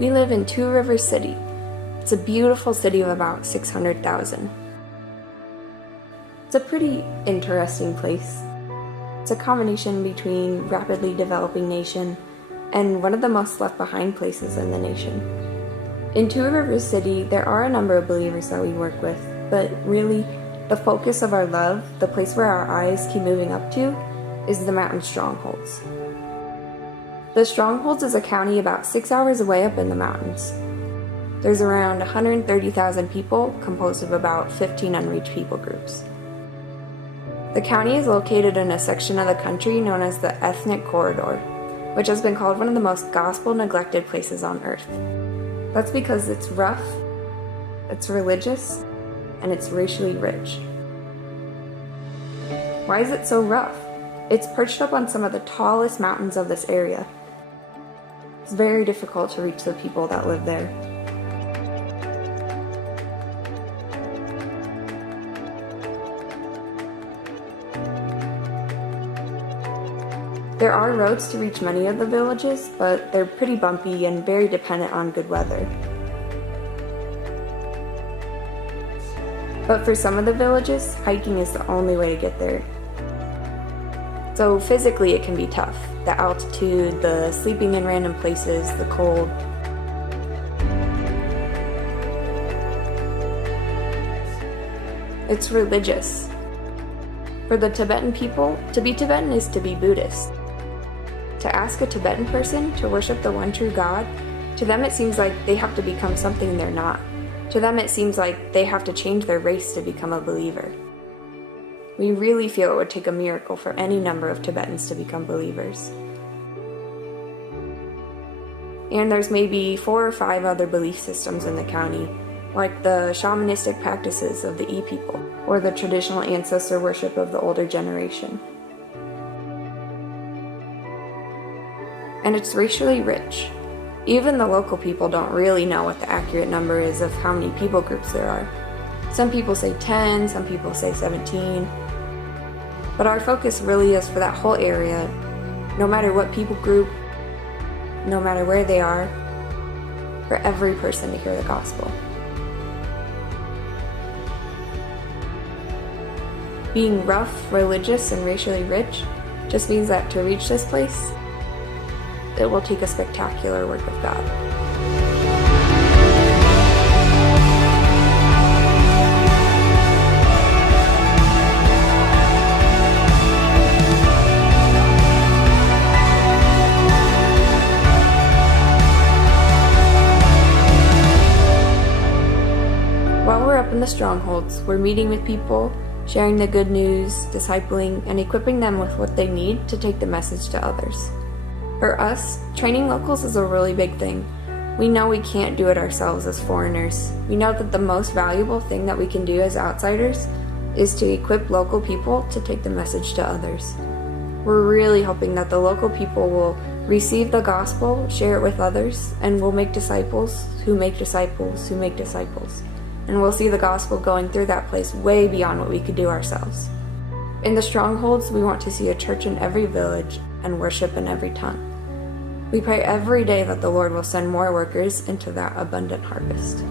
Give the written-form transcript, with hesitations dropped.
We live in Two Rivers City. It's a beautiful city of about 600,000. It's a pretty interesting place. It's a combination between rapidly developing nation and one of the most left behind places in the nation. In Two Rivers City, there are a number of believers that we work with, but really, the focus of our love, the place where our eyes keep moving up to, is the mountain strongholds. The Strongholds is a county about 6 hours away up in the mountains. There's around 130,000 people, composed of about 15 unreached people groups. The county is located in a section of the country known as the Ethnic Corridor, which has been called one of the most gospel-neglected places on earth. That's because it's rough, it's religious, and it's racially rich. Why is it so rough? It's perched up on some of the tallest mountains of this area. It's very difficult to reach the people that live there. There are roads to reach many of the villages, but they're pretty bumpy and very dependent on good weather. But for some of the villages, hiking is the only way to get there. So physically it can be tough. The altitude, the sleeping in random places, the cold. It's religious. For the Tibetan people, to be Tibetan is to be Buddhist. To ask a Tibetan person to worship the one true God, to them it seems like they have to become something they're not. To them it seems like they have to change their race to become a believer. We really feel it would take a miracle for any number of Tibetans to become believers. And there's maybe 4 or 5 other belief systems in the county, like the shamanistic practices of the E-people, or the traditional ancestor worship of the older generation. And it's racially rich. Even the local people don't really know what the accurate number is of how many people groups there are. Some people say 10, some people say 17. But our focus really is for that whole area, no matter what people group, no matter where they are, for every person to hear the gospel. Being rough, religious, and racially rich just means that to reach this place, it will take a spectacular work of God. While we're up in the strongholds, we're meeting with people, sharing the good news, discipling, and equipping them with what they need to take the message to others. For us, training locals is a really big thing. We know we can't do it ourselves as foreigners. We know that the most valuable thing that we can do as outsiders is to equip local people to take the message to others. We're really hoping that the local people will receive the gospel, share it with others, and will make disciples who make disciples who make disciples. And we'll see the gospel going through that place way beyond what we could do ourselves. In the strongholds, we want to see a church in every village and worship in every tongue. We pray every day that the Lord will send more workers into that abundant harvest.